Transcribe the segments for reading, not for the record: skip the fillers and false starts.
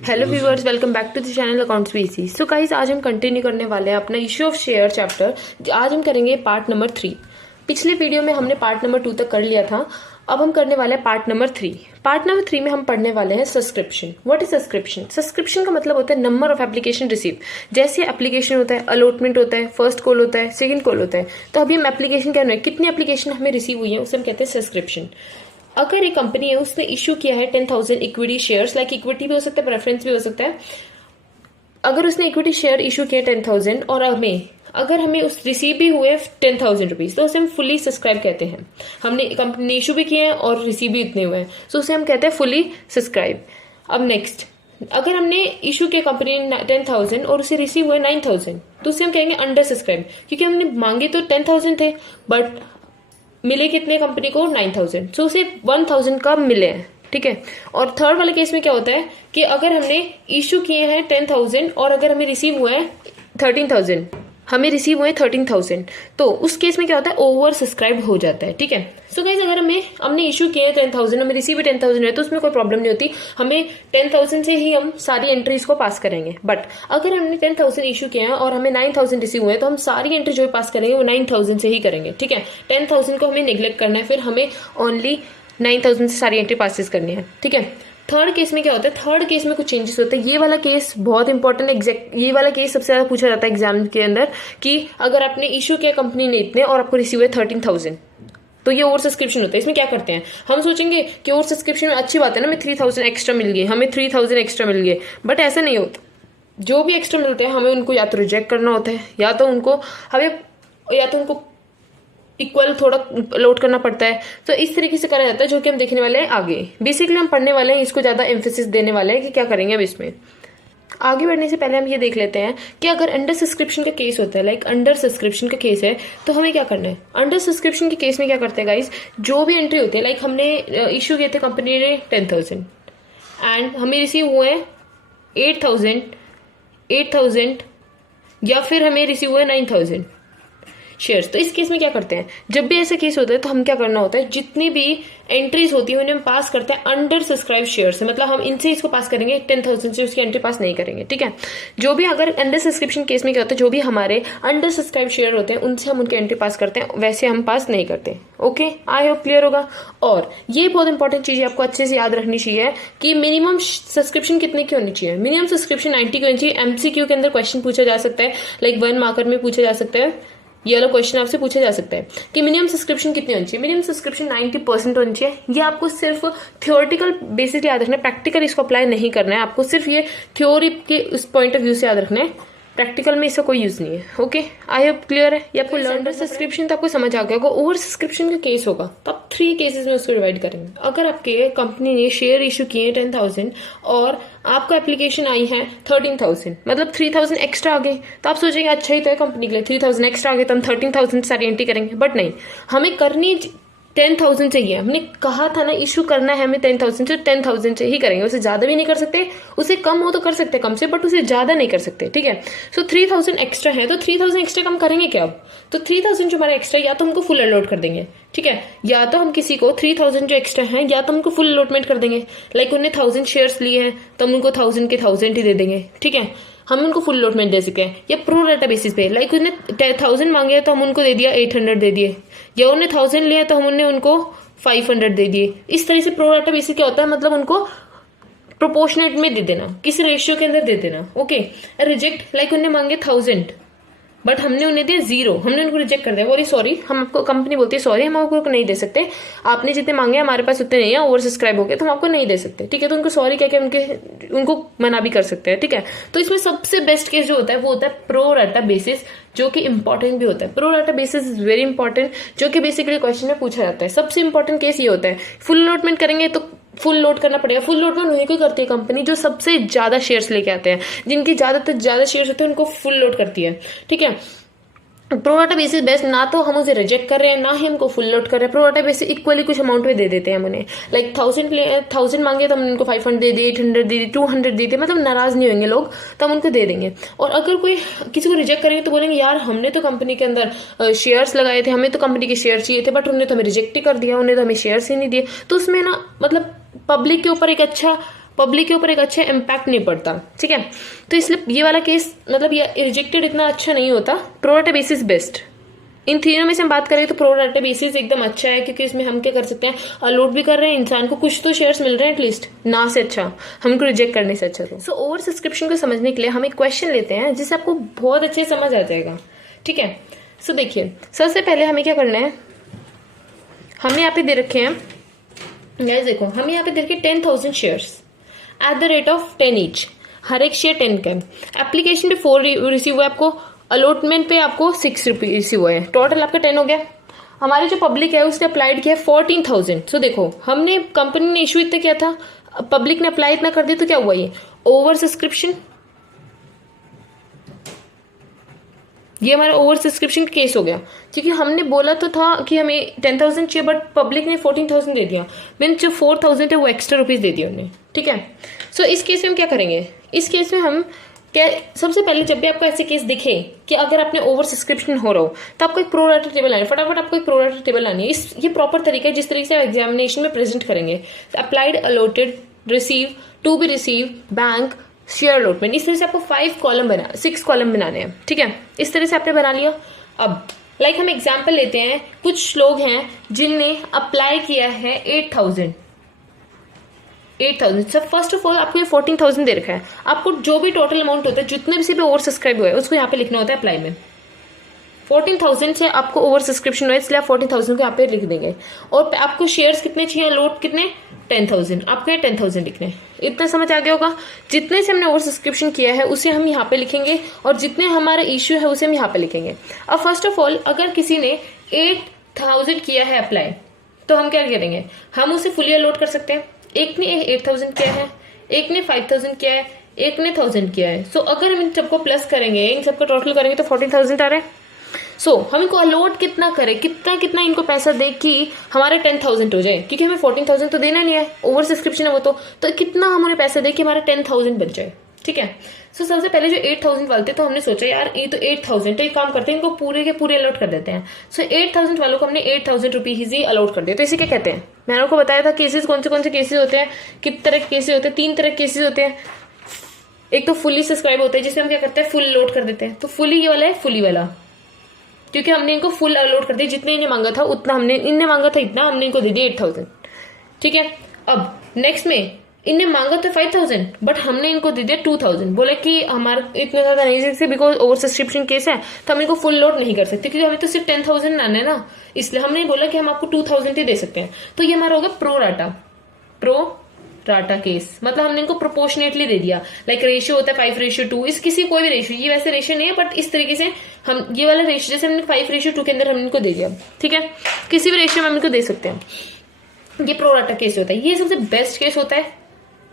Hello viewers, welcome back to the channel accounts BC. So guys, आज हम continue करने वाले हैं अपना इशू ऑफ शेयर चैप्टर। आज हम करेंगे पार्ट नंबर 3। पिछले वीडियो में हमने पार्ट नंबर 2 तक कर लिया था। अब हम करने वाले हैं पार्ट नंबर 3। पार्ट नंबर 3 में हम पढ़ने वाले हैं subscription. What is subscription? Subscription का मतलब होता है नंबर ऑफ एप्लीकेशन रिसीव। जैसे एप्लीकेशन होता है, अलॉटमेंट होता है, फर्स्ट कॉल होता है, सेकंड कॉल होता है। तो अभी हम एप्लीकेशन क्या, कितनी एप्लीकेशन हमें रिसीव हुई है उसे हम कहते हैं सब्सक्रिप्शन। अगर एक कंपनी है, उसने इशू किया है 10,000 इक्विटी शेयर्स, लाइक इक्विटी भी हो सकता है, प्रेफरेंस भी हो सकता है। अगर उसने इक्विटी शेयर इशू किया 10,000 और अगर हमें उस रिसीव भी हुए 10,000 रुपीज, तो उसे हम फुली सब्सक्राइब कहते हैं। हमने कंपनी ने इशू भी किए हैं और रिसीव भी इतने हुए हैं, तो उसे हम कहते हैं फुली सब्सक्राइब। अब नेक्स्ट, अगर हमने इशू किया कंपनी ने 10,000 और उसे रिसीव हुए 9,000, तो उसे हम कहेंगे अंडर सब्सक्राइब, क्योंकि हमने मांगे तो 10,000 थे बट मिले कितने कंपनी को? 9,000। सो उसे 1,000 का मिले हैं, ठीक है। और थर्ड वाले केस में क्या होता है कि अगर हमने इशू किए हैं 10,000 और अगर हमें रिसीव हुआ है 13,000, तो उस केस में क्या होता है? ओवर सब्सक्राइब हो जाता है, ठीक है। सो गाइस, अगर हमने इशू किए हैं 10,000, हमें रिसीव भी 10,000 है, तो उसमें कोई प्रॉब्लम नहीं होती। हमें 10,000 से ही हम सारी एंट्रीज को पास करेंगे। बट अगर हमने 10,000 इशू किए हैं और हमें 9,000 रिसीव हुए हैं, तो हम सारी एंट्री जो पास करेंगे वो 9,000 से ही करेंगे, ठीक है। 10,000 को हमें नेग्लेक्ट करना है, फिर हमें ओनली 9,000 से सारी एंट्री पासिस करनी है, ठीक है। थर्ड केस में क्या होता है? थर्ड केस में कुछ चेंजेस होते हैं। ये वाला केस बहुत इंपॉर्टेंट है। ये वाला केस सबसे ज्यादा पूछा जाता है एग्जाम के अंदर कि अगर आपने इशू किया कंपनी ने इतने और आपको रिसीव हुए 13,000, तो ये ओवर सब्सक्रिप्शन होता है। इसमें क्या करते हैं, हम सोचेंगे कि ओवर सब्सक्रिप्शन में अच्छी बात है ना, हमें 3,000 एक्स्ट्रा मिल गई, हमें 3,000 एक्स्ट्रा मिल गए। बट ऐसा नहीं होता। जो भी एक्स्ट्रा मिलते हैं हमें उनको या तो रिजेक्ट करना होता है, या तो उनको इक्वल थोड़ा लोड करना पड़ता है। तो इस तरीके से करा जाता है, जो कि हम देखने वाले हैं आगे। बेसिकली हम पढ़ने वाले हैं, इसको ज्यादा एम्फेसिस देने वाले हैं कि क्या करेंगे अब इसमें। आगे बढ़ने से पहले हम ये देख लेते हैं कि अगर अंडर सब्सक्रिप्शन का केस होता है, लाइक अंडर सब्सक्रिप्शन का केस है, तो हमें क्या करना है। अंडर सब्सक्रिप्शन के केस में क्या करते हैं गाइस, जो भी एंट्री होती है, लाइक हमने इशू किए थे कंपनी ने 10,000 एंड हमें रिसीव हुए 8,000 या फिर हमें रिसीव हुए 9,000 शेयर्स। तो इस केस में क्या करते हैं, जब भी ऐसा केस होता है तो हम क्या करना होता है, जितनी भी एंट्रीज होती है उन्हें हम पास करते हैं अंडर सब्सक्राइब शेयर से। मतलब हम इनसे इसको पास करेंगे, 10,000 से उसकी एंट्री पास नहीं करेंगे, ठीक है। जो भी अगर अंडर सब्सक्रिप्शन केस में क्या होता है, जो भी हमारे अंडर सब्सक्राइब शेयर होते हैं उनसे हम उनकी एंट्री पास करते हैं, वैसे हम पास नहीं करते। ओके, आई होप क्लियर होगा। और ये बहुत इंपॉर्टेंट चीज आपको अच्छे से याद रखनी चाहिए कि मिनिमम सब्सक्रिप्शन कितने की होनी चाहिए। मिनिमम सब्सक्रिप्शन 90 की होनी चाहिए। एमसीक्यू के अंदर क्वेश्चन पूछा जा सकता है, लाइक 1 मार्कर में पूछा जा सकता है, ये वाला क्वेश्चन आपसे पूछा जा सकता है कि मिनिमम सब्सक्रिप्शन कितनी होनी चाहिए। मिनिमम सब्सक्रिप्शन 90% होनी चाहिए। ये आपको सिर्फ थियोरेटिकल बेसिस याद रखना है, प्रैक्टिकल इसको अप्लाई नहीं करना है। आपको सिर्फ ये थ्योरी के उस पॉइंट ऑफ व्यू से याद रखना है, प्रैक्टिकल में इसका कोई यूज नहीं है। ओके, आई होप क्लियर है। ये आपको अंडर सब्सक्रिप्शन तो आपको समझ आ गया होगा। ओवर सब्सक्रिप्शन का केस होगा तो आप 3 केसेस में उसको डिवाइड करेंगे। अगर आपके कंपनी ने शेयर इशू किए 10,000 और आपको एप्लीकेशन आई है 13,000, मतलब 3,000 एक्स्ट्रा आ गए, तो आप सोचेंगे अच्छा ही तो है कंपनी के लिए, 3,000 एक्स्ट्रा आ गए तो हम 13,000 सारी एंट्री करेंगे। बट नहीं, हमें करनी 10,000 चाहिए। हमने कहा था ना इशू करना है हमें 10,000 से, 10,000 से ही करेंगे। उसे ज्यादा भी नहीं कर सकते, उसे कम हो तो कर सकते कम से, बट उसे ज्यादा नहीं कर सकते, ठीक है। सो 3,000 एक्स्ट्रा है, तो 3,000 एक्स्ट्रा कम करेंगे क्या अब? तो 3,000 जो हमारा एक्स्ट्रा, या तो हमको फुल अलॉट कर देंगे, ठीक है, या तो हम किसी को 3,000 जो एक्स्ट्रा है, या तो हमको फुल अलॉटमेंट कर देंगे। लाइक उन्हें 1,000 शेयर्स लिए हैं तो हम उनको 1,000 के 1,000 ही दे देंगे, ठीक है। हम उनको फुल अलॉटमेंट दे सकते हैं, या प्रो रेटा बेसिस पे, लाइक उन्हें 1,000 मांगे तो हम उनको दे दिया 800 दे दिए, या उन्हें 1,000 लिया तो हमने उनको 500 दे दिए। इस तरह से प्रो रेटा बेसिस क्या होता है, मतलब उनको प्रोपोर्शनेट में दे देना, किसी रेशियो के अंदर दे देना। ओके, रिजेक्ट, लाइक उन्हें मांगे 1,000 बट हमने उन्हें दिया 0, हमने उनको रिजेक्ट कर दिया। बोली सॉरी, हम आपको, कंपनी बोलती है सॉरी हम आपको नहीं दे सकते, आपने जितने मांगे हमारे पास उतने नहीं है, ओवर सब्सक्राइब हो गए तो हम आपको नहीं दे सकते, ठीक है। तो उनको सॉरी कह के उनको मना भी कर सकते हैं, ठीक है। तो इसमें सबसे बेस्ट केस जो होता है वो होता है प्रो रेटा बेसिस, जो कि इंपॉर्टेंट भी होता है। प्रो रेटा बेसिस इज वेरी इंपॉर्टेंट, जो कि बेसिकली क्वेश्चन में पूछा जाता है। सबसे इंपॉर्टेंट केस ये होता है। फुल अलॉटमेंट करेंगे तो फुल लोड करना पड़ेगा। फुल अलॉटमेंट वही कोई करती है कंपनी जो सबसे ज्यादा शेयर्स लेके आते हैं, जिनकी ज्यादातर ज्यादा शेयर्स होते हैं उनको फुल लोड करती है, ठीक है। प्रो रेटा बेसिस बेस्ट, ना तो हम उसे रिजेक्ट कर रहे हैं ना ही हमको फुल लोड कर रहे हैं। प्रो रेटा बेसिस इक्वली कुछ अमाउंट में दे देते हैं हम उन्हें, लाइक 1,000 मांगे तो हम उनको 500 दे दिए, 800 दे दिए, 200 दे दिए, मतलब नाराज नहीं होंगे लोग, तो हम उनको दे देंगे। और अगर कोई किसी को रिजेक्ट करेंगे तो बोलेंगे यार हमने तो कंपनी के अंदर शेयर्स लगाए थे, हमें तो कंपनी के शेयर चाहिए थे, बट उन्होंने तो हमें रिजेक्ट ही कर दिया, उन्हें तो हमें शेयर्स ही नहीं दिए। तो उसमें ना मतलब पब्लिक के ऊपर एक अच्छा पब्लिक के ऊपर एक अच्छा इम्पैक्ट नहीं पड़ता, ठीक है। तो इसलिए ये वाला केस मतलब ये रिजेक्टेड इतना अच्छा नहीं होता, प्रो राटा बेसिस बेस्ट। इन तीनों में से हम बात करें तो प्रो राटा बेसिस एकदम अच्छा है, क्योंकि इसमें हम क्या कर सकते हैं, अलॉट भी कर रहे हैं इंसान को, कुछ तो शेयर्स मिल रहे हैं एटलीस्ट, ना से अच्छा हमको रिजेक्ट करने से अच्छा। सो ओवर सब्सक्रिप्शन को समझने के लिए हम एक क्वेश्चन लेते हैं जिससे आपको बहुत अच्छे समझ आ जाएगा, ठीक है। सो देखिए, सबसे पहले हमें क्या करना है, हमें यहाँ पे दे रखे हैं गाइस, देखो हमें यहाँ पे दे रखे 10,000 shares at the rate of 10 each, हर एक शेयर 10 का। एप्लीकेशन पे 4 रिसीव हुआ आपको, अलॉटमेंट पे आपको 6 रुपये रिसीव हुए हैं, टोटल आपका 10 हो गया। हमारी जो पब्लिक है उसने अप्लाइड किया 14,000। सो देखो हमने कंपनी ने इशू इतना किया था, पब्लिक ने अप्लाई इतना कर दिया, तो क्या हुआ, ये ओवर सब्सक्रिप्शन, ये हमारा ओवर सब्सक्रिप्शन केस हो गया, क्योंकि हमने बोला तो था कि हमें 10,000 चाहिए, बट पब्लिक ने 14,000 दे दिया, मीन जो 4,000 थे वो एक्स्ट्रा रुपीज दे दिया उन्हें, ठीक है। सो इस केस में हम क्या करेंगे, इस केस में हम क्या, सबसे पहले जब भी आपको ऐसे केस दिखे कि अगर आपने ओवर सब्सक्रिप्शन हो रहा हो, तो आपको एक प्रो राटा टेबल लानी है, फटाफट आपको एक प्रो राटा टेबल लानी है। ये प्रॉपर तरीका है जिस तरीके से एग्जामिनेशन में प्रेजेंट करेंगे, applied, allotted, receive, to be receive, bank, share allotment, इस तरह से आपको 6 कॉलम बनाने हैं, ठीक है। इस तरह से आपने बना लिया। अब लाइक हम एग्जाम्पल लेते हैं, कुछ लोग हैं जिनने अप्लाई किया है 8,000। सब फर्स्ट ऑफ ऑल आपको ये 14,000 दे रखा है, आपको जो भी टोटल अमाउंट होता है, जितने भी से भी ओवर सब्सक्राइब हुआ है उसको यहाँ पे लिखना होता है अप्लाई में। 14,000 से आपको ओवर सब्सक्रिप्शन हुआ है, इसलिए आप 14,000 को यहाँ पे लिख देंगे। और आपको शेयर्स कितने चाहिए, लोट कितने, 10,000, आपको ये 10,000 लिखने। इतना समझ आ गया होगा। जितने से हमने ओवर सब्सक्रिप्शन किया है उसे हम यहाँ पे लिखेंगे, और जितने हमारा इश्यू है उसे हम यहाँ पे लिखेंगे। अब फर्स्ट ऑफ ऑल अगर किसी ने 8,000 किया है अप्लाई, तो हम क्या करेंगे, हम उसे फुली अलॉट कर सकते हैं। एक ने 8,000 किया है, एक ने 5,000 किया है, एक ने 1,000 किया है। सो अगर हम इन सबको प्लस करेंगे, इन सबको टोटल करेंगे तो 14,000 आ रहा है। सो हम इनको अलॉट कितना करें, कितना कितना इनको पैसा दे कि हमारे 10,000 हो जाए, क्योंकि हमें 14,000 तो देना नहीं है, ओवर सब्सक्रिप्शन है वो तो कितना हम उन्हें पैसा दे कि हमारा 10,000 बच जाए, ठीक है। सो सबसे पहले जो 8,000 वाले थे, तो हमने सोचा यार ये तो 8,000, तो एक काम करते हैं इनको पूरे के पूरे अलॉट कर देते हैं। सो 8,000 वालों को हमने 8,000 रुपीज ही अलॉट कर दिया। तो इसे क्या कहते हैं, मैंने आपको बताया था केसेस कौन से केसेस होते हैं, कितने तरह के केसेस होते हैं, 3 तरह के केसेस होते हैं। एक तो फुली सब्सक्राइब होता है, जिसे हम क्या करते हैं, फुल अलॉट कर देते हैं। तो फुली ये वाला है, फुली वाला, क्योंकि हमने इनको फुल अलॉट कर दिया, जितने इन्हें मांगा था उतना हमने, इनने मांगा था इतना, हमने इनको दे दिया 8,000, ठीक है। अब नेक्स्ट में इनने मांगा था 5,000, बट हमने इनको दे दिया 2,000। बोले कि हमारा इतना ज्यादा नहीं सकते बिकॉज ओवर सब्सक्रिप्शन केस है, तो हम इनको फुल लोड नहीं कर सकते, क्योंकि हमें तो सिर्फ 10,000 आना है ना, इसलिए हमने बोला कि हम आपको 2,000 ही दे सकते हैं। तो ये हमारा होगा प्रो राटा केस, मतलब हमने इनको प्रोपोर्शनेटली दे दिया। लाइक रेशियो होता है 5:2, इस किसी कोई भी रेशियो, ये वैसे रेशियो नहीं है बट इस तरीके से हम ये वाला रेशियो, जैसे हमने 5:2 के अंदर हमने इनको दे दिया, ठीक है। किसी भी रेशियो में हम इनको दे सकते हैं। ये प्रो राटा केस होता है, ये सबसे बेस्ट केस होता है,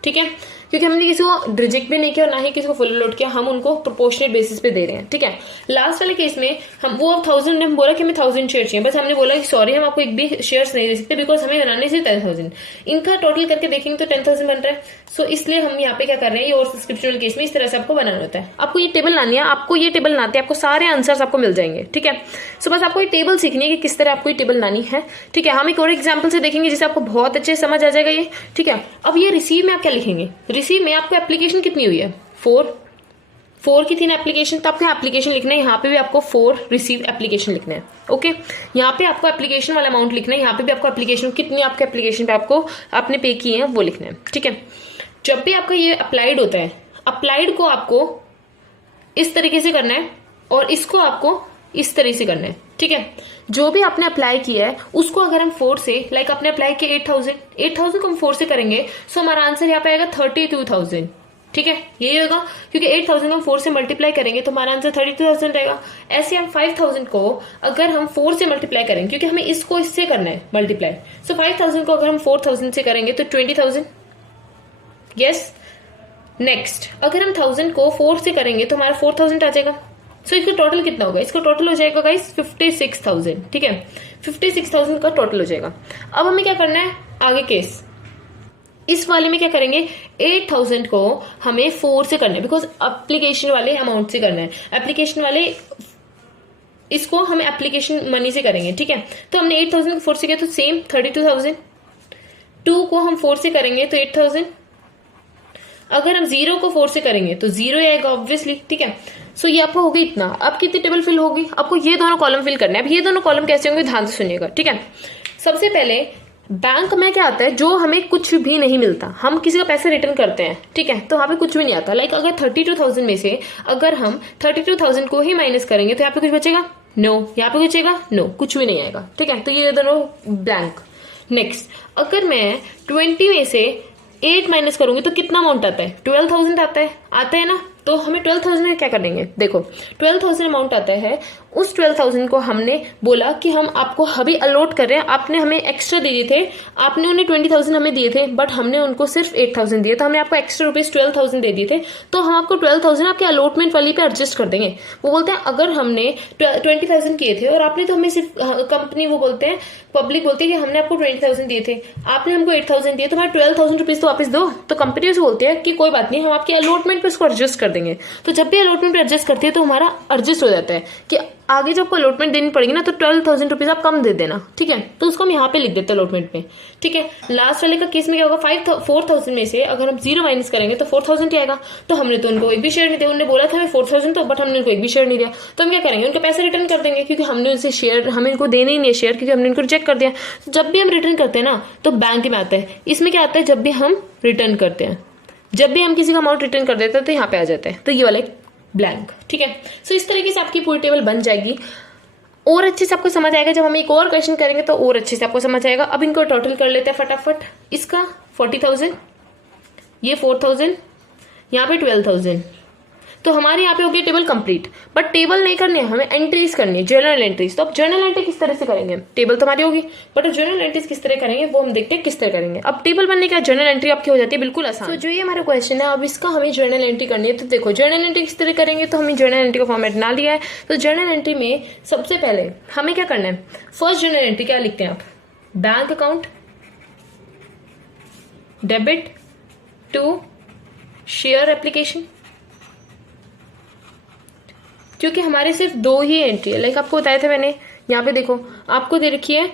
ठीक है, क्योंकि हमने किसी को रिजेक्ट भी नहीं किया और ना ही किसी को फुल अलॉट किया, हम उनको प्रोपोर्शनेट बेसिस पे दे रहे हैं, ठीक है। लास्ट वाले केस में हम वो 1,000 हम बोला कि हमें 1,000 शेयर चाहिए, बस हमने बोला कि सॉरी हम आपको एक भी शेयर्स नहीं दे सकते बिकॉज हमें बनाने से 10,000, इनका टोटल करके देखेंगे तो 10,000 बन रहा है। सो इसलिए हम यहाँ पे क्या कर रहे हैं, ये और सब्सक्रिप्शन वाले केस में इस तरह से आपको बनाना होता है। आपको ये टेबल लानी है, आपको ये टेबल लाते हैं, आपको सारे आंसर्स आपको मिल जाएंगे, ठीक है। सो बस आपको ये टेबल सीखनी है कि किस तरह आपको ये टेबल लानी है, ठीक है। हम एक और एग्जाम्पल से देखेंगे जिससे आपको बहुत अच्छे से समझ आ जाएगा ये, ठीक है। अब ये रिसीव में आप क्या लिखेंगे, रिसीव में आपको एप्लीकेशन कितनी हुई है, 4 की 3 एप्लीकेशन, तो आपको एप्लीकेशन लिखना है, यहाँ पे भी आपको 4 रिसीव एप्लीकेशन लिखना है, ओके। यहाँ पे आपको एप्लीकेशन वाला अमाउंट लिखना है, यहाँ पे भी आपको एप्लीकेशन कितनी आपके एप्लीकेशन पे आपको आपने पे किए हैं वो लिखना है, ठीक है। जब भी आपका ये अप्लाइड होता है, अप्लाइड को आपको इस तरीके से करना है और इसको आपको इस तरह से करना है, ठीक है। जो भी आपने अप्लाई किया है उसको अगर हम 4 से, लाइक आपने अप्लाई किया 8,000 को हम 4 से करेंगे, सो हमारा आंसर यहाँ पे आएगा 32,000, ठीक है। यही होगा क्योंकि 8,000 को हम 4 से मल्टीप्लाई करेंगे तो हमारा आंसर 32,000 रहेगा। ऐसे हम 5,000 को अगर हम 4 से मल्टीप्लाई करेंगे, क्योंकि हमें इसको इससे करना है मल्टीप्लाई, सो 5,000 को अगर हम 4,000 से करेंगे तो 20,000, यस। नेक्स्ट अगर हम 1,000 को 4 से करेंगे तो हमारा 4,000 आ जाएगा। सो इसका टोटल कितना होगा, इसका टोटल हो जाएगा गाइस 56,000, ठीक है। 56,000 का टोटल हो जाएगा। अब हमें क्या करना है आगे केस, इस वाले में क्या करेंगे, 8,000 को हमें 4 से करना है बिकॉज एप्लीकेशन वाले अमाउंट से करना है, एप्लीकेशन वाले इसको हम एप्लीकेशन मनी से करेंगे, ठीक है। तो हमने 8,000 को 4 से किया तो सेम 32,000, 2 को हम 4 से करेंगे तो 8,000, अगर हम 0 को 4 से करेंगे तो 0 आएगा ऑब्वियसली, ठीक है। सो ये आपको होगी इतना। अब कितनी टेबल फिल होगी, आपको ये दोनों कॉलम फिल करना है। अब ये दोनों कॉलम कैसे होंगे, ध्यान से सुनिएगा, ठीक है। सबसे पहले बैंक में क्या आता है, जो हमें कुछ भी नहीं मिलता, हम किसी का पैसे रिटर्न करते हैं, ठीक है, तो यहाँ पे कुछ भी नहीं आता। लाइक अगर 32,000 में से अगर हम 32,000 को ही माइनस करेंगे तो यहाँ पे कुछ बचेगा, नो। यहाँ पे बचेगा, नो, कुछ भी नहीं आएगा, ठीक है। तो ये दोनों ब्लैंक। नेक्स्ट, अगर मैं 20 में से 8 माइनस करूंगी तो कितना अमाउंट आता है, 12,000 आता है ना। तो हमें 12,000 में क्या करेंगे, देखो 12,000 अमाउंट आता है। उस 12,000 को हमने बोला कि हम आपको अभी अलॉट कर रहे हैं, आपने हमें एक्स्ट्रा दिए थे, आपने उन्हें 20,000 हमें दिए थे, बट हमने उनको सिर्फ 8,000 दिए, तो हमने आपको एक्स्ट्रा रुपीज 12,000 दे दिए थे। तो हम आपको 12,000 आपके अलॉटमेंट वाली पे एडजस्ट कर देंगे। वो बोलते हैं अगर हमने 20,000 किए थे और आपने तो हमें सिर्फ कंपनी, वो बोलते हैं पब्लिक बोलती है कि हमने आपको 20,000 दिए थे, आपने हमको 8,000 दिए, तो हमारे 12,000 रुपीज तो वापस दो। तो कंपनी से बोलते हैं कि कोई बात नहीं, हम आपके अलॉटमेंट पे इसको एडजस्ट कर देंगे। तो जब भी अलॉटमेंट पे एडजस्ट करती है तो हमारा एडजस्ट हो जाता है कि आगे जब आपको अलॉटमेंट देनी पड़ेगी ना तो 12,000 रुपीज आप कम दे देना, ठीक है। तो उसको हम यहाँ पे लिख देते हैं अलॉटमेंट में, ठीक है। लास्ट वाले का केस में क्या होगा, 4,000 में से अगर हम 0 माइनस करेंगे तो 4,000 ही आएगा। तो हमने तो उनको एक भी शेयर नहीं दिया, उन्होंने बोला था हमें 4,000 तो, बट हमने उनको एक भी शेयर नहीं दिया। तो हम क्या करेंगे, उनके पैसे रिटर्न कर देंगे, क्योंकि हमने उनसे शेयर, हमें इनको देने ही नहीं है शेयर, क्योंकि हमने इनको रिजेक्ट कर दिया। जब भी हम रिटर्न करते हैं ना तो बैंक में आता है। इसमें क्या आता है, जब भी हम रिटर्न करते हैं, जब भी हम किसी का अमाउंट रिटर्न कर देते हैं तो यहाँ पे आ जाता है। तो ये वाला ब्लैंक, ठीक है। सो इस तरीके से आपकी पूरी टेबल बन जाएगी और अच्छे से आपको समझ आएगा। जब हम एक और क्वेश्चन करेंगे तो और अच्छे से आपको समझ आएगा। अब इनको टोटल कर लेते हैं फटाफट। इसका 40,000, ये 4,000, यहाँ पे 12,000। तो हमारी यहाँ पे होगी टेबल कंप्लीट। बट टेबल नहीं करनी है, हमें एंट्रीज करनी है, जर्नल एंट्रीज। तो अब जर्नल एंट्री किस तरह से करेंगे, टेबल तो हमारी होगी, बट जर्नल एंट्रीज किस तरह करेंगे वो हम देखते हैं किस तरह करेंगे। अब टेबल बनने का जर्नल एंट्री आपकी हो जाती है बिल्कुल आसान। तो जो ये हमारा क्वेश्चन है, अब इसका हमें जर्नल एंट्री करनी है। तो देखो जर्नल एंट्री किस तरह करेंगे, तो हमें जर्नल एंट्री का फॉर्मेट ना लिया है। तो जर्नल एंट्री में सबसे पहले हमें क्या करना है, फर्स्ट जर्नल एंट्री क्या लिखते हैं आप, bank account debit to share application, क्योंकि हमारे सिर्फ 2 ही एंट्री है। लाइक आपको बताया था मैंने, यहाँ पे देखो आपको दे रखी है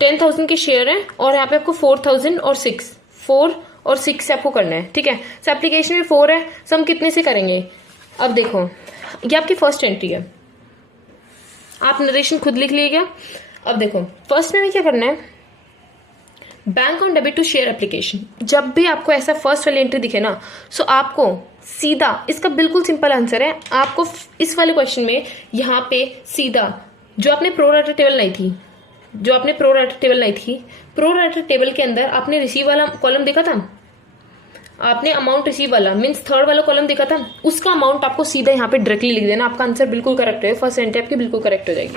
10,000 के शेयर है और यहाँ पे आपको 4,000 और 4 और 6 से आपको करना है, ठीक है। सो एप्लीकेशन में 4 है, सो हम कितने से करेंगे। अब देखो ये आपकी फर्स्ट एंट्री है, आप नरेशन खुद लिख लीजिएगा। अब देखो फर्स्ट में हमें क्या करना है, bank on debit to share application. जब भी आपको ऐसा फर्स्ट वाली एंट्री दिखे ना, सो आपको सीधा, इसका बिल्कुल सिंपल आंसर है, आपको इस वाले क्वेश्चन में यहाँ पे सीधा जो आपने प्रो राटा टेबल लाई थी, प्रो राटा टेबल के अंदर आपने रिसीव वाला कॉलम देखा था, आपने अमाउंट रिसीव वाला मीन्स थर्ड वाला कॉलम देखा था, उसका अमाउंट आपको सीधा यहाँ पे डायरेक्टली लिख देना। आपका आंसर बिल्कुल करेक्ट है, फर्स्ट एंट्री आपकी बिल्कुल करेक्ट हो जाएगी।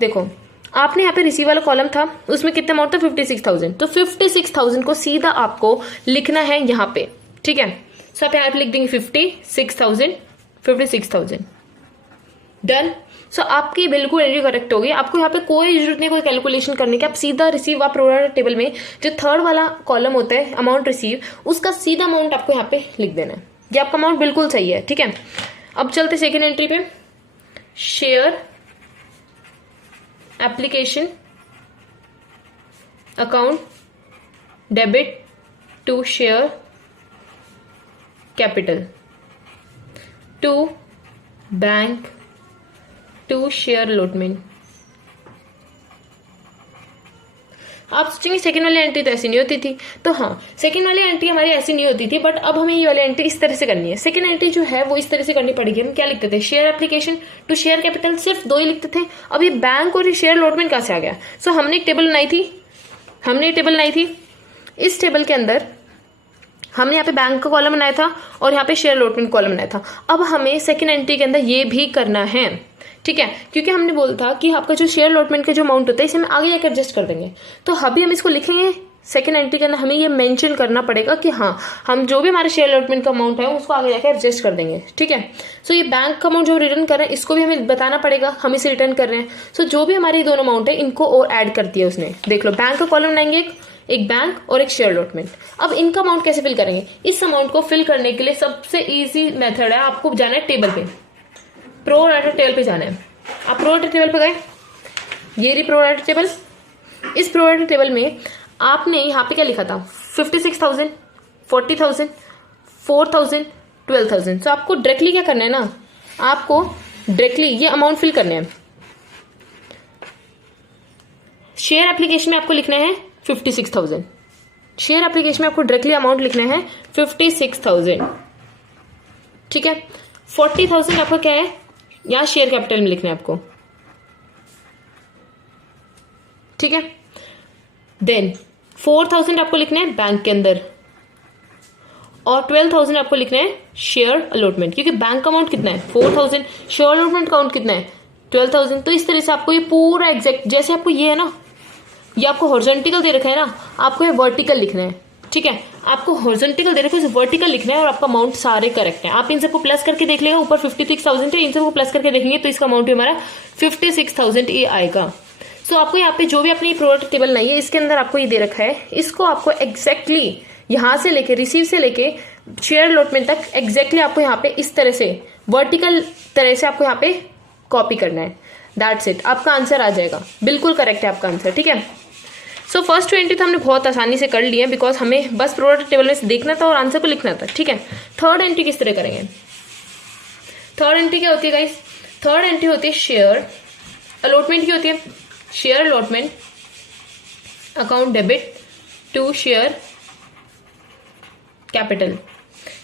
देखो आपने यहाँ पे रिसीव वाला कॉलम था, उसमें कितना अमाउंट था 56,000, तो 56,000 को सीधा आपको लिखना है यहाँ पे, ठीक है। सो आप यहाँ पे लिख देंगे 56,000 डन। सो आपकी बिल्कुल एंट्री करेक्ट होगी। आपको यहाँ पे कोई जरूरत नहीं कोई कैलकुलेशन करने की, आप सीधा रिसीव, आप प्रो राटा टेबल में जो थर्ड वाला कॉलम होता है अमाउंट रिसीव, उसका सीधा अमाउंट आपको यहाँ पे लिख देना है। ये आपका अमाउंट बिल्कुल सही है, ठीक है। अब चलते सेकेंड एंट्री पे, share application account debit to share capital to bank to share allotment. आप सोचेंगे सेकंड वाली एंट्री तो ऐसी नहीं होती थी, तो हाँ सेकंड वाली एंट्री हमारी ऐसी नहीं होती थी, बट अब हमें ये वाली एंट्री इस तरह से करनी है। सेकंड एंट्री जो है वो इस तरह से करनी पड़ेगी। हम क्या लिखते थे, share application to share capital, सिर्फ 2 ही लिखते थे। अब ये बैंक और शेयर अलॉटमेंट कहाँ से आ गया। सो हमने एक टेबल बनाई थी, इस टेबल के अंदर हमने यहाँ पे बैंक का कॉलम बनाया था और यहाँ पे शेयर अलॉटमेंट कॉलम बनाया था। अब हमें सेकंड एंट्री के अंदर ये भी करना है, ठीक है, क्योंकि हमने बोला था कि आपका जो शेयर अलॉटमेंट का जो अमाउंट होता है इसे हम आगे जाकर एडजस्ट कर देंगे। तो अभी हम इसको लिखेंगे सेकंड एंट्री के अंदर, हमें ये मेंशन करना पड़ेगा कि हाँ हम जो भी हमारे शेयर अलॉटमेंट का अमाउंट है उसको आगे जाकर एडजस्ट कर देंगे, ठीक है। सो ये बैंक का अमाउंट जो रिटर्न कर रहे हैं इसको भी हमें बताना पड़ेगा, हम इसे रिटर्न कर रहे हैं। सो जो भी हमारे दोनों अमाउंट है इनको और ऐड कर दिया उसने। देख लो बैंक का कॉलम बनाएंगे, एक बैंक और एक शेयर अलॉटमेंट। अब इनका अमाउंट कैसे फिल करेंगे, इस अमाउंट को फिल करने के लिए सबसे इजी मेथड है, आपको जाना है टेबल पे, प्रो राटा टेबल पे जाना है। आप प्रो राटा टेबल पे गए, ये रही प्रो राटा टेबल। इस प्रो राटा टेबल में आपने यहाँ पे क्या लिखा था, 56,000, 40,000 4,000, 12,000। तो आपको डायरेक्टली क्या करना है ना, आपको डायरेक्टली ये अमाउंट फिल करना है। शेयर एप्लीकेशन में आपको लिखना है 56,000। शेयर एप्लीकेशन में आपको डायरेक्टली अमाउंट लिखना है 56,000, ठीक है। 40,000 आपका क्या है, यहां शेयर कैपिटल में लिखना है आपको, ठीक है। देन 4,000 आपको लिखना है बैंक के अंदर, और 12,000 आपको लिखना है शेयर अलॉटमेंट, क्योंकि बैंक का अमाउंट कितना है 4,000, शेयर अलॉटमेंट का अमाउंट कितना है 12,000। तो इस तरह से आपको ये पूरा एग्जैक्ट, जैसे आपको ये है ना, ये आपको हॉरिजॉन्टल दे रखा है ना, आपको ये वर्टिकल लिखना है, ठीक है। आपको हॉरिजॉन्टल दे रखा है, वर्टिकल लिखना है, और आपका अमाउंट सारे करेक्ट है। आप इन सबको प्लस करके देख लेगा, ऊपर 56,000 है, इन सबको प्लस करके देखेंगे तो इसका अमाउंट हमारा 56,000 ये आएगा। सो आपको यहाँ पे जो भी आपने प्रोडक्ट टेबल बनाई है, इसके अंदर आपको ये दे रखा है, इसको आपको एग्जैक्टली यहाँ से लेके रिसीव से लेके शेयर अलॉटमेंट तक एग्जैक्टली आपको यहाँ पे इस तरह से वर्टिकल तरह से आपको यहाँ पे कॉपी करना है। दैट्स इट, आपका आंसर आ जाएगा, बिल्कुल करेक्ट है आपका आंसर, ठीक है। सो फर्स्ट 20 तो हमने बहुत आसानी से कर लिया, बिकॉज हमें बस प्रोडक्ट टेबल में से देखना था और आंसर को लिखना था, ठीक है। थर्ड एंट्री किस तरह करेंगे? थर्ड एंट्री क्या होती है गाइस? थर्ड एंट्री होती है शेयर अलॉटमेंट की होती है। Share allotment account debit to share capital.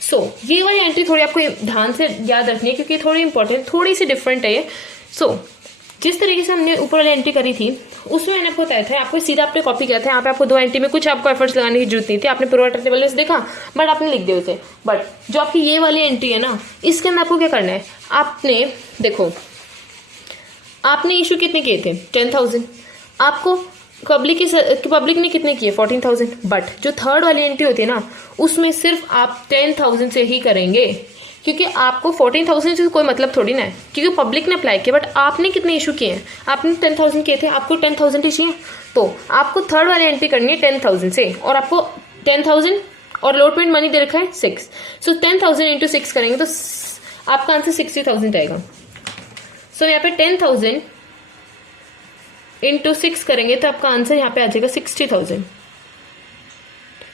So ये वाली एंट्री थोड़ी आपको ध्यान से याद रखनी है, क्योंकि थोड़ी इंपॉर्टेंट, थोड़ी सी डिफरेंट है ये। सो जिस तरीके से हमने ऊपर वाली एंट्री करी थी, उसमें मैंने आपको बताया था, आपको सीधा आपने कॉपी किया था। यहाँ पे आपको दो एंट्री में कुछ आपको एफर्ट्स लगाने की जरूरत नहीं थी, आपने प्रोडक्ट टेबल में देखा बट आपने लिख दिए उसे। बट जो आपकी ये वाली एंट्री है ना, इसके अंदर आपको क्या करना है, आपने देखो, आपने इशू कितने किए थे 10,000, आपको पब्लिक ने कितने किए 14,000। बट जो थर्ड वाली एंट्री होती है ना, उसमें सिर्फ आप 10,000 से ही करेंगे, क्योंकि आपको 14,000 से कोई मतलब थोड़ी ना है, क्योंकि पब्लिक ने अप्लाई किया। बट आपने कितने इशू किए हैं, आपने 10,000 किए थे, आपको 10,000 ही चाहिए, तो आपको थर्ड वाली एंट्री करनी है 10,000 से, और आपको 10,000 और अलॉटमेंट मनी दे रखा है 6। सो 10,000 इंटू 6 करेंगे तो आपका आंसर 60,000 आएगा। सो यहाँ पे 10,000 इंटू 6 करेंगे तो आपका आंसर यहाँ पे आ जाएगा 60,000,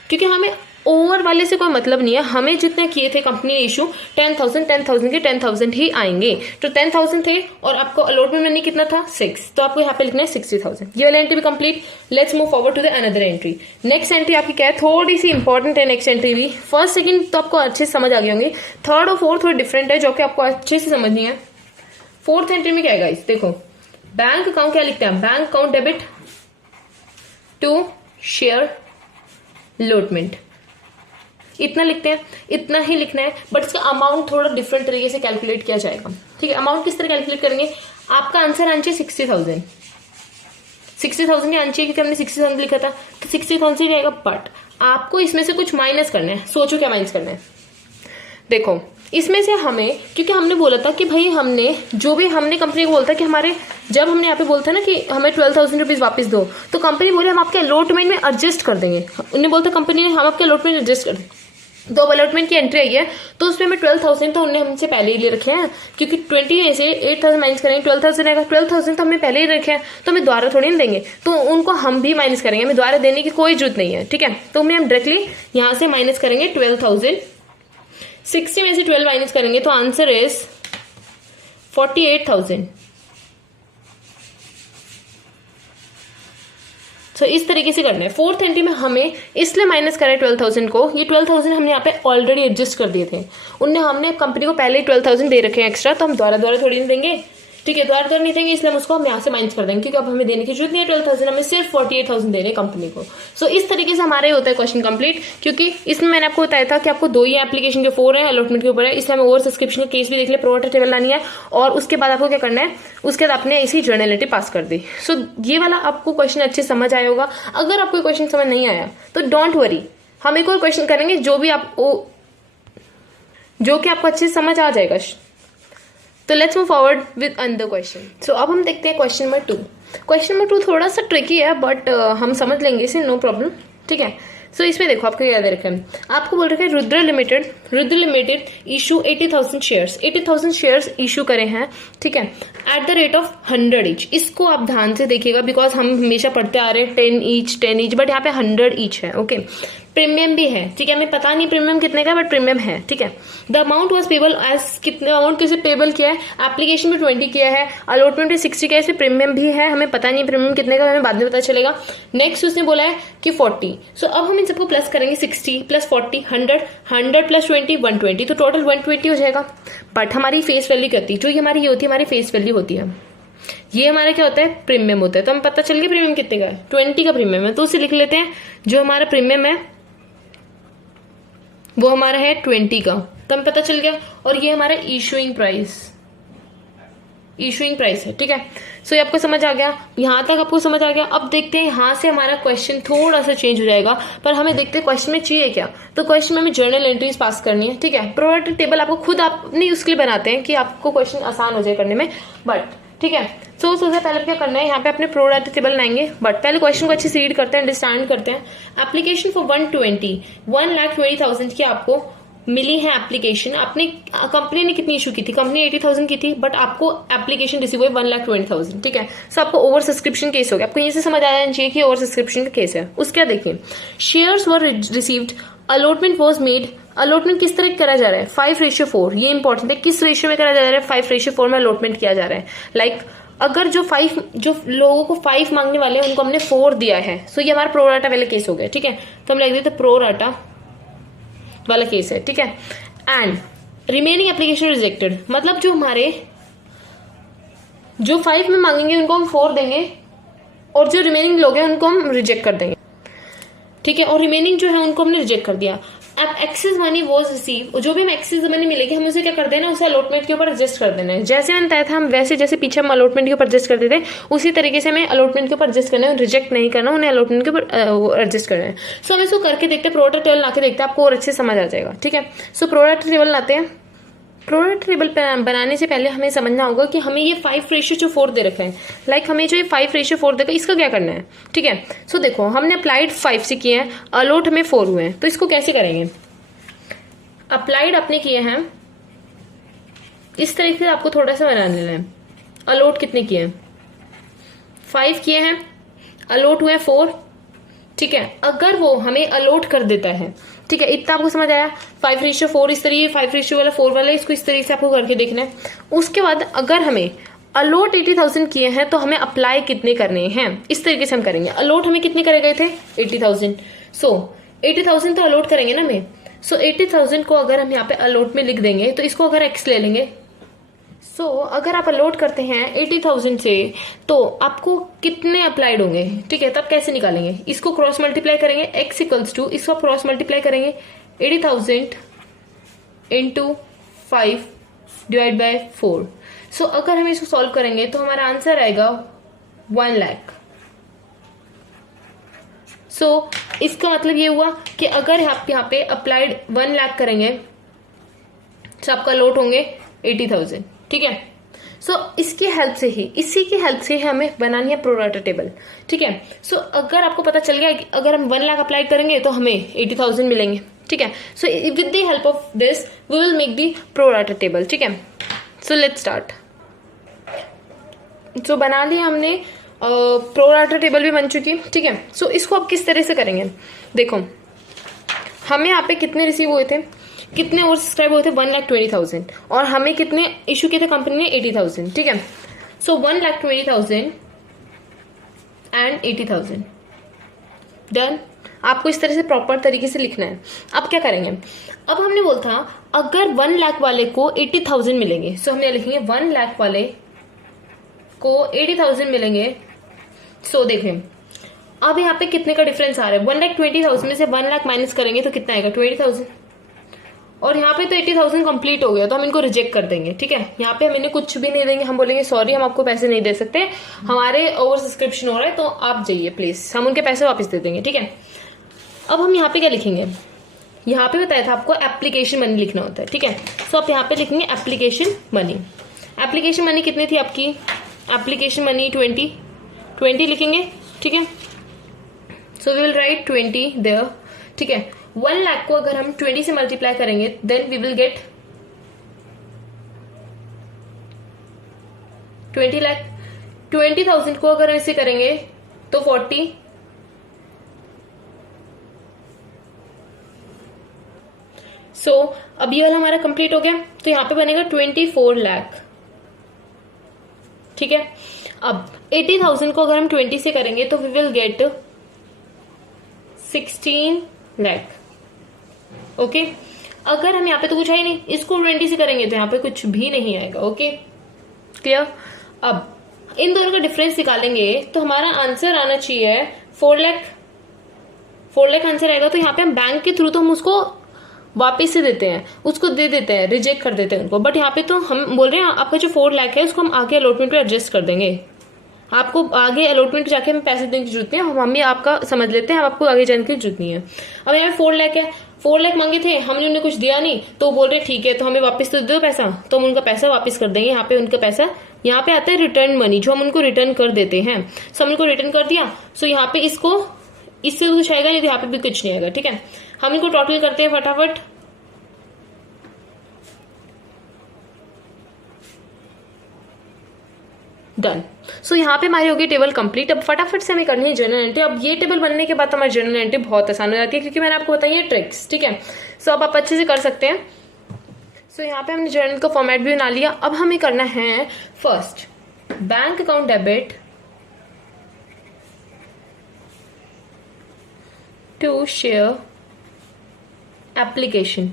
क्योंकि हमें ओवर वाले से कोई मतलब नहीं है, हमें जितने किए थे कंपनी ने इशू 10,000 के 10,000 ही आएंगे। तो 10,000 थे और आपको अलॉटमेंट मनी कितना था 6, तो आपको यहाँ पे लिखना है 60,000। ये वाली एंट्री भी complete. Let's move forward to the another entry. Next entry आपकी क्या है, थोड़ी सी इंपॉर्टेंट है नेक्स्ट एंट्री भी। फर्स्ट सेकंड तो आपको अच्छे से समझ आ गए होंगे, थर्ड और फोर्थ थोड़ी डिफरेंट है, जो कि आपको अच्छे से समझनी है। फोर्थ एंट्री में क्या है गाइस, देखो, बैंक अकाउंट क्या लिखते हैं, bank account debit to share allotment, इतना लिखते हैं, इतना ही लिखना है। बट इसका अमाउंट थोड़ा डिफरेंट तरीके से कैलकुलेट किया जाएगा, ठीक है। अमाउंट किस तरह कैलकुलेट करेंगे, आपका आंसर आना चाहिए 60,000 ही आना चाहिए, क्योंकि हमने 60,000 लिखा था, तो 60,000 ही रहेगा। बट आपको इसमें से कुछ माइनस करना है। सोचो क्या माइनस करना है, देखो इसमें से हमें, क्योंकि हमने बोला था कि भाई हमने जो भी हमने कंपनी को बोलता कि हमारे, जब हमने यहाँ पे बोलता ना कि हमें 12,000 रुपीज वापस दो, तो कंपनी बोले हम आपके अलॉटमेंट में एडजस्ट कर देंगे। उन्हें बोलता कंपनी ने हम आपके अलॉटमेंट एडजस्ट कर देंगे। तो अब अलॉटमेंट की एंट्री आई है, तो उसमें हमें 12,000 तो उन्होंने हमसे पहले ही ले रखे हैं, क्योंकि 20 में से 8,000 माइनस करेंगे 12,000 आएगा। 12,000 तो हमने पहले ही रखे हैं, तो हमें दोबारा थोड़ी नहीं देंगे, तो उनको हम भी माइनस करेंगे, हमें दोबारा देने की कोई जरूरत नहीं है, ठीक है। तो हम डायरेक्टली यहाँ से माइनस करेंगे 12,000, 60 में से 12 माइनस करेंगे तो आंसर इज 48,000। तो इस तरीके से करना है। फोर्थ एंट्री में हमें इसलिए माइनस करा है 12,000 को, ये 12,000 हमने यहाँ पे ऑलरेडी एडजस्ट कर दिए थे, हमने कंपनी को पहले ही 12,000 दे रखे हैं एक्स्ट्रा, तो हम दोबारा थोड़ी नहीं देंगे, ठीक है, दोबारा नहीं देंगे, इसलिए हम उसको हम यहाँ से माइनस कर देंगे, क्योंकि अब हमें देने की जरूरत नहीं है 12,000, हमें सिर्फ 48,000 देने कंपनी को। सो इस तरीके से हमारा होता है क्वेश्चन कंप्लीट, क्योंकि इसमें मैंने आपको बताया था कि आपको 2 ही एप्लीकेशन के 4 है, अलॉटमेंट के ऊपर है, इसलिए हमें ओवर सब्सक्रिप्शन का केस भी देख लिया, प्रोडक्ट टेबल लानी है, और उसके बाद आपको क्या करना है, उसके बाद आपने इसी जर्नल एंट्री पास कर दी। सो ये वाला आपको क्वेश्चन अच्छे समझ आया होगा। अगर आपको क्वेश्चन समझ नहीं आया तो डोंट वरी, हम एक और क्वेश्चन करेंगे जो कि आपको अच्छे से समझ आ जाएगा। तो let's move forward with another question. So अब हम देखते हैं क्वेश्चन नंबर 2। क्वेश्चन नंबर 2 थोड़ा सा ट्रिकी है, बट हम समझ लेंगे इसे, नो प्रॉब्लम, ठीक है। सो इसमें देखो आपको क्या दे रखा है, आपको बोल रखा है Rudra limited issue 80,000 shares, 80,000 shares issue करे हैं, ठीक है, eight the rate of 100 each. इसको आप ध्यान से देखिएगा, बिकॉज हम हमेशा पढ़ते आ रहे हैं 10 ईच, बट यहाँ पे 100 ईच है, ओके। प्रीमियम भी है, ठीक है, हमें पता नहीं प्रीमियम कितने का, बट प्रीमियम है, ठीक है। The amount was payable as, कितने अमाउंट किसे पेबल किया है, एप्लीकेशन में 20 किया है, अलॉटमेंट में 60 किया है, इसमें प्रीमियम भी है, हमें पता नहीं प्रीमियम कितने का, हमें बाद में पता चलेगा। नेक्स्ट उसने बोला है कि 40, सो अब हम इन सबको प्लस करेंगे, 60 प्लस 40 100, 100 प्लस 20 120, तो टोटल 120 हो जाएगा। बट हमारी फेस वैल्यू क्या होती है, जो ये हमारी ये होती है, हमारी फेस वैल्यू होती है, ये हमारा क्या होता है, प्रीमियम होता है। तो हम पता चल गया प्रीमियम कितने का है, 20 का प्रीमियम है, तो उसे लिख लेते हैं, जो हमारा प्रीमियम है वो हमारा है 20 का, तो हमें पता चल गया। और ये हमारा इशूइंग प्राइस है, ठीक है। सो ये आपको समझ आ गया, यहां तक आपको समझ आ गया। अब देखते हैं यहां से हमारा क्वेश्चन थोड़ा सा चेंज हो जाएगा, पर हमें देखते हैं क्वेश्चन में चाहिए क्या। तो क्वेश्चन में हमें जर्नल एंट्रीज पास करनी है, ठीक है। प्रोडक्ट टेबल आपको खुद आप नहीं उसके लिए बनाते हैं कि आपको क्वेश्चन आसान हो जाए करने में, बट ठीक है। सो सबसे पहले क्या करना है, यहाँ पे अपने प्रोडक्ट टेबल बनाएंगे, बट पहले क्वेश्चन को अच्छे से रीड करते हैं, अंडरस्टैंड करते हैं। एप्लीकेशन फॉर 1,20,000 की आपको मिली है एप्लीकेशन। आपने कंपनी ने कितनी इशू की थी, कंपनी 80,000 की थी, बट आपको एप्लीकेशन रिसीव हुई 1,20,000, ठीक है। सो आपको ओवर सब्सक्रिप्शन केस हो गया, आपको यहीं से समझ आ जाना चाहिए कि ओवर सब्सक्रिप्शन का केस है। उसके बाद देखिए, shares were received, allotment was made, allotment किस तरह करा जा रहा है, 5:4, ये इंपॉर्टेंट है, किस रेशियो में करा जा रहा है, 5:4 में अलॉटमेंट किया जा रहा है। लाइक अगर जो लोगों को 5 मांगने वाले हैं उनको हमने 4 दिया है, सो ये हमारा प्रोराटा वाला केस हो गया, ठीक है। तो हम लिख देते प्रोराटा वाला केस है, ठीक है। एंड रिमेनिंग एप्लीकेशन रिजेक्टेड, मतलब जो 5 में मांगेंगे उनको हम 4 देंगे, और जो रिमेनिंग लोग हैं उनको हम रिजेक्ट कर देंगे, ठीक है। और रिमेनिंग जो है उनको हमने रिजेक्ट कर दिया। अब एक्सेस मनी वॉज रिसीव, जो भी हम एक्सेस मनी मिलेगी हम उसे क्या कर देना है, उसे अलॉटमेंट के ऊपर एडजस्ट कर देना है। जैसे मैंने बताया था, हम वैसे जैसे पीछे हम अलॉटमेंट के ऊपर एडजस्ट करते थे, उसी तरीके से हमें अलॉटमेंट के ऊपर एडजस्ट करना है, रिजेक्ट नहीं करना, उन्हें अलॉटमेंट के ऊपर एडजस्ट करना है। सो हम इसको करके देखते हैं, प्रोडक्ट टेबल ला के देखते हैं, आपको और अच्छे समझ आ जाएगा, ठीक है। सो प्रोडक्ट टेबल लाते हैं। प्रोडक्ट टेबल बनाने से पहले हमें समझना होगा कि हमें ये 5:4 दे रखा है, लाइक हमें जो ये 5:4 देगा, इसका क्या करना है, ठीक है। सो देखो, हमने अप्लाइड 5 से किए हैं, अलॉट हमें 4 हुए हैं, तो इसको कैसे करेंगे। अप्लाइड आपने किए हैं इस तरीके से, आपको थोड़ा सा बना लेना है। अलॉट कितने किए हैं, 5 किए हैं, अलॉट हुए 4, ठीक है। अगर वो हमें अलॉट कर देता है, ठीक है, इतना आपको समझ आया, 5:4 इस तरीके, 5:4 वाला इसको इस तरीके से आपको करके देखना है। उसके बाद अगर हमें अलॉट 80,000 किए हैं तो हमें अप्लाई कितने करने हैं, इस तरीके से हम करेंगे। अलॉट हमें कितने करे गए थे, 80,000, सो 80,000 तो अलॉट करेंगे ना हमें। सो 80,000 को अगर हम यहाँ पे अलॉट में लिख देंगे, तो इसको अगर एक्स ले लेंगे, सो अगर आप अलॉट करते हैं 80,000 से, तो आपको कितने अप्लाइड होंगे, ठीक है। तब कैसे निकालेंगे, इसको क्रॉस मल्टीप्लाई करेंगे, x इक्वल्स टू, इसको क्रॉस मल्टीप्लाई करेंगे 80,000 इंटू 5 डिवाइड बाय 4। सो अगर हम इसको सॉल्व करेंगे तो हमारा आंसर आएगा 1 लाख। सो इसका मतलब ये हुआ कि अगर आप यहाँ पे अप्लाइड 1 लाख करेंगे तो आपका अलॉट होंगे 80,000, ठीक है। सो इसकी हेल्प से ही, इसी की हेल्प से ही हमें बनानी है प्रोराटा टेबल, ठीक है। सो अगर आपको पता चल गया कि अगर हम 1 लाख अप्लाई करेंगे तो हमें 80,000 मिलेंगे, ठीक है। So with the help of this we will make the pro rata table, ठीक है। So let's start. सो बना लिया हमने, प्रोराटा टेबल भी बन चुकी, ठीक है। सो इसको आप किस तरह से करेंगे, देखो हमें यहाँ पे कितने रिसीव हुए थे, कितने ओवर सब्सक्राइब हुए थे, 1,20,000, और हमें कितने इशू किए थे कंपनी ने, 80,000, ठीक है। सो 1,20,000 एंड 80,000 डन। आपको इस तरह से प्रॉपर तरीके से लिखना है। अब क्या करेंगे, अब हमने बोला था अगर 1 लाख वाले को 80,000 मिलेंगे, सो हम लिखेंगे 1 लाख वाले को 80,000 मिलेंगे। सो देखें अब यहाँ पे कितने का डिफरेंस आ रहा है, 1,20,000 में से 1 लाख माइनस करेंगे तो कितना आएगा, 20,000, और यहाँ पे तो 80,000 कंप्लीट हो गया, तो हम इनको रिजेक्ट कर देंगे, ठीक है। यहाँ पे हम इन्हें कुछ भी नहीं देंगे, हम बोलेंगे सॉरी हम आपको पैसे नहीं दे सकते, हमारे ओवर सब्सक्रिप्शन हो रहा है, तो आप जाइए प्लीज, हम उनके पैसे वापस दे देंगे, ठीक है। अब हम यहाँ पे क्या लिखेंगे, यहाँ पे बताया था आपको एप्लीकेशन मनी लिखना होता है, ठीक है। सो आप यहाँ पे लिखेंगे एप्लीकेशन मनी। एप्लीकेशन मनी कितनी थी आपकी, एप्लीकेशन मनी 20 लिखेंगे, ठीक है। So we will write 20 there, ठीक है। 1 लाख को अगर हम 20 से मल्टीप्लाई करेंगे then we will get 20 lakh. 20,000 को अगर ऐसे करेंगे तो 40, सो अब ये वाला हमारा कंप्लीट हो गया, तो यहाँ पे बनेगा 24 लाख। ठीक है, अब 80,000 को अगर हम 20 से करेंगे तो we will get 16 lakh. Okay, अगर हम यहाँ पे तो कुछ है ही नहीं, इसको 20 से करेंगे तो यहाँ पे कुछ भी नहीं आएगा। Okay clear. अब इन दोनों का डिफरेंस निकालेंगे तो हमारा आंसर आना चाहिए 4 लाख। 4 लाख आंसर आएगा, तो यहाँ पे हम बैंक के थ्रू तो हम उसको वापस से देते हैं, उसको दे देते हैं, रिजेक्ट कर देते हैं उनको। बट यहाँ पे तो हम बोल रहे हैं आपका जो 4 लाख है उसको हम आगे अलॉटमेंट पे एडजस्ट कर देंगे। आपको आगे अलॉटमेंट जाके हमें पैसे देने की जरूरत नहीं है, हम भी आपका समझ लेते हैं, हम आपको आगे जाने की जरूरत नहीं है। अब यहाँ पे 4 लाख है, 4 लाख मांगे थे, हमने उन्हें कुछ दिया नहीं, तो बोल रहे ठीक है तो हमें वापस तो दे दो पैसा, तो हम उनका पैसा वापस कर देंगे। यहाँ पे उनका पैसा, यहाँ पे आता है रिटर्न मनी, जो हम उनको रिटर्न कर देते हैं। सो हम उनको रिटर्न कर दिया, सो यहाँ पे इसको इससे कुछ आएगा नहीं, तो यहाँ पे भी कुछ नहीं आएगा। ठीक है, हम इनको टोटल करते हैं फटाफट। डन। सो यहाँ पे हमारी होगी टेबल कंप्लीट। अब फटाफट से हमें करनी है जर्नल एंट्री। अब ये टेबल बनने के बाद हमारी जर्नल एंट्री बहुत आसान हो जाती है, क्योंकि मैंने आपको बताई है ट्रिक्स। ठीक है, सो अब आप अच्छे से कर सकते हैं। सो यहाँ पे हमने जर्नल का फॉर्मेट भी बना लिया। अब हमें करना है first bank account debit to share application.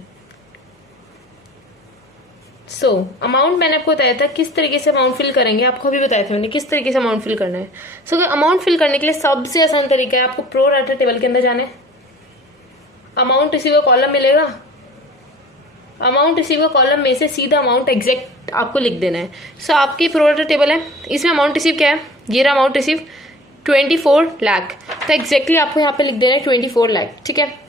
So amount मैंने आपको बताया था किस तरीके से अमाउंट फिल करेंगे, आपको भी बताया था मैंने किस तरीके से अमाउंट फिल करना है। सो अमाउंट फिल करने के लिए सबसे आसान तरीका है, आपको प्रो राटा टेबल के अंदर जाना है। अमाउंट रिसीव का कॉलम मिलेगा, अमाउंट रिसीव का कॉलम में से सीधा अमाउंट एग्जैक्ट आपको लिख देना है। सो आपकी प्रो राटा टेबल है, इसमें अमाउंट रिसीव क्या है, ये रहा अमाउंट रिसीव 24 लाख, तो एग्जैक्टली आपको यहाँ पे लिख देना है 24 लाख। ठीक है,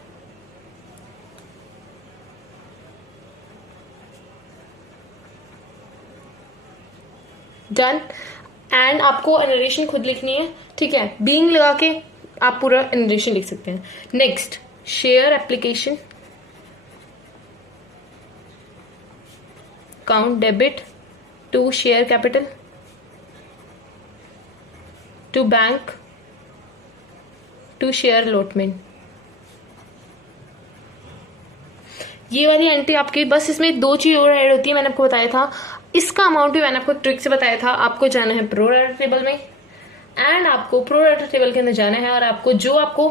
डन। एंड आपको नरेशन खुद लिखनी है। ठीक है, बीइंग लगा के आप पूरा नरेशन लिख सकते हैं। Next share application account debit to share capital to bank to share allotment. ये वाली एंट्री आपकी, बस इसमें 2 चीज और ऐड होती है, मैंने आपको बताया था। इसका अमाउंट भी मैंने आपको ट्रिक से बताया था। आपको जाना है प्रो राटा टेबल में, एंड आपको प्रो राटा टेबल के अंदर जाना है, और आपको जो आपको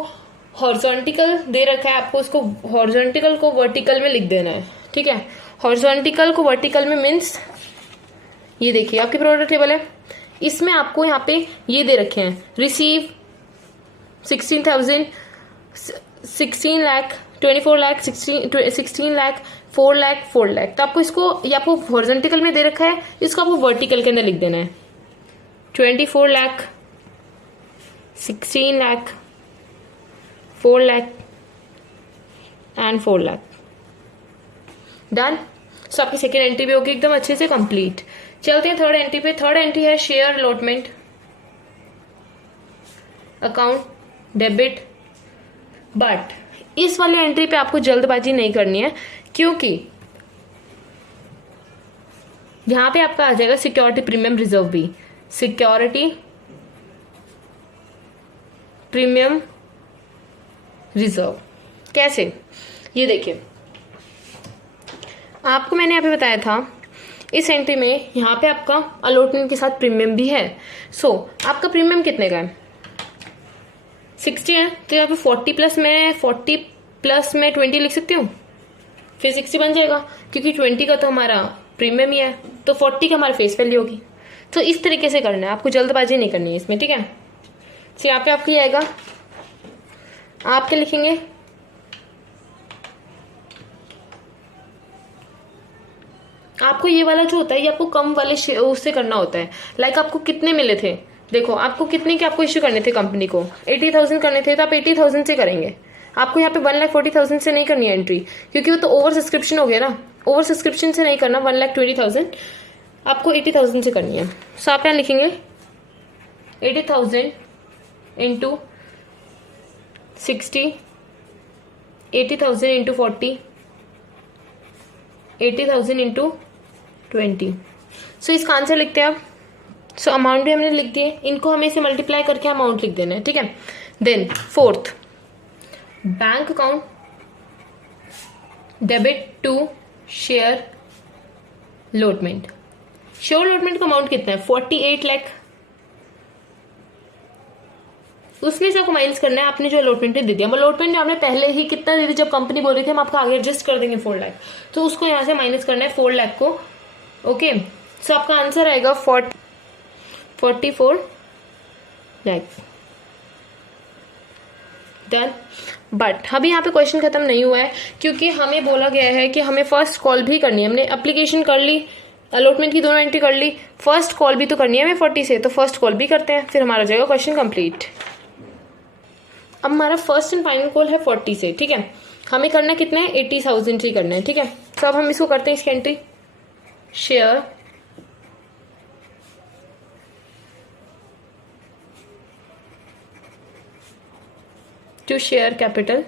हॉरिजॉन्टल दे रखा है, आपको उसको हॉरिजॉन्टल को वर्टिकल में लिख देना है। ठीक है, हॉरिजॉन्टल को वर्टिकल में मीन्स ये देखिए आपकी प्रो राटा टेबल है, इसमें आपको यहाँ पे ये दे रखे हैं रिसीव 16,000, 16 लाख, 24 लाख, 16 लाख, 4 लाख, 4 लाख। तो आपको इसको, ये आपको हॉरिजॉन्टल में दे रखा है, इसको आपको वर्टिकल के अंदर लिख देना है 24 लाख, 16 लाख, 4 लाख एंड 4 लाख। डन। सो आपकी सेकेंड एंट्री भी होगी एकदम अच्छे से कंप्लीट। चलते हैं थर्ड एंट्री पे। थर्ड एंट्री है share allotment account debit. But इस वाली एंट्री पे आपको जल्दबाजी नहीं करनी है, क्योंकि यहां पे आपका आ जाएगा सिक्योरिटी प्रीमियम रिजर्व भी। सिक्योरिटी प्रीमियम रिजर्व कैसे, ये देखिए आपको मैंने यहाँ पे बताया था इस एंट्री में, यहाँ पे आपका अलॉटमेंट के साथ प्रीमियम भी है। सो आपका प्रीमियम कितने का है, 60 है, तो यहाँ पे 40 प्लस में 20 लिख सकती हूँ, फिर 60 बन जाएगा, क्योंकि 20 का तो हमारा प्रीमियम ही है, तो 40 का हमारा फेस वैल्यू होगी। तो इस तरीके से करना है, आपको जल्दबाजी नहीं करनी है इसमें। ठीक है, तो यहाँ पे आपको ये आएगा, आप क्या लिखेंगे, आपको ये वाला जो होता है ये आपको कम वाले उससे करना होता है। लाइक आपको कितने मिले थे, देखो आपको कितने के आपको इश्यू करने थे, कंपनी को 80,000 करने थे, तो आप 80,000 से करेंगे। आपको यहाँ पे 1,40,000 से नहीं करनी है एंट्री, क्योंकि वो तो ओवर सब्सक्रिप्शन हो गया ना। ओवर सब्सक्रिप्शन से नहीं करना, 1,20,000 आपको 80,000 से करनी है। सो आप यहाँ लिखेंगे 80,000 इंटू 60, 80,000 इंटू 40, 80,000 इंटू 20। सो इसका आंसर लिखते हैं आप। सो अमाउंट भी हमने लिख दिए, इनको हमें इसे मल्टीप्लाई करके अमाउंट लिख देना है। ठीक है, then fourth bank account debit to share allotment. Share allotment का अमाउंट कितना है? 48 लाख। उसमें से आपको माइनस करना है आपने जो अलॉटमेंट दे दिया। अलॉटमेंट आपने पहले ही कितना दे दिया? जब कंपनी बोल रही थी हम आपको आगे एडजस्ट कर देंगे 4 लाख, तो उसको यहाँ से माइनस करना है 4 लाख को। ओके, सो आपका आंसर आएगा 44 लाख। डन। बट अभी यहाँ पे क्वेश्चन खत्म नहीं हुआ है, क्योंकि हमें बोला गया है कि हमें फर्स्ट कॉल भी करनी है। हमने एप्लीकेशन कर ली, अलॉटमेंट की दोनों एंट्री कर ली, फर्स्ट कॉल भी तो करनी है हमें 40 से, तो फर्स्ट कॉल भी करते हैं, फिर हमारा हो जाएगा क्वेश्चन कंप्लीट। अब हमारा फर्स्ट एंड फाइनल कॉल है 40 से, ठीक है। हमें करना कितना है? 80,000 एंट्री करना है, ठीक है। तो अब हम इसको करते हैं, इसकी entry share to share capital,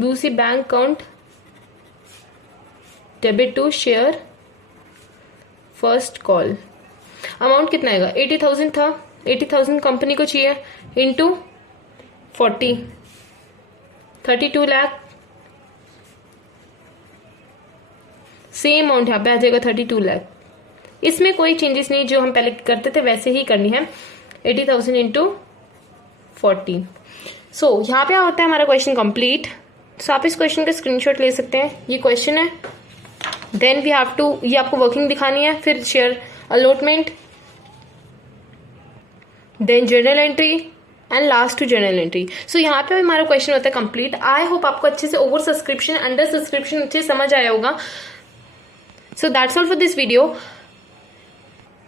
दूसरी bank account debit to share first call. Amount कितना आएगा? 80,000 था, 80,000 कंपनी को चाहिए, इंटू 40, 32 लाख। सेम अमाउंट यहाँ पे आ जाएगा 32 लाख। इसमें कोई चेंजेस नहीं, जो हम पहले करते थे वैसे ही करनी है, 80,000 इंटू 40। सो यहाँ पे होता है हमारा क्वेश्चन कंप्लीट। सो आप इस क्वेश्चन का स्क्रीनशॉट ले सकते हैं, ये क्वेश्चन है। देन वी हैव टू, ये आपको वर्किंग दिखानी है, फिर share allotment, then journal entry and last two journal entry. So यहाँ पे हमारा क्वेश्चन होता है कंप्लीट। आई होप आपको अच्छे से ओवर सब्सक्रिप्शन, अंडर सब्सक्रिप्शन अच्छे समझ आया होगा। So that's all for this video.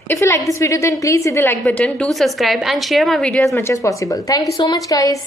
If you like this video, then please hit the like button, do subscribe and share my video as much as possible. Thank you so much, guys.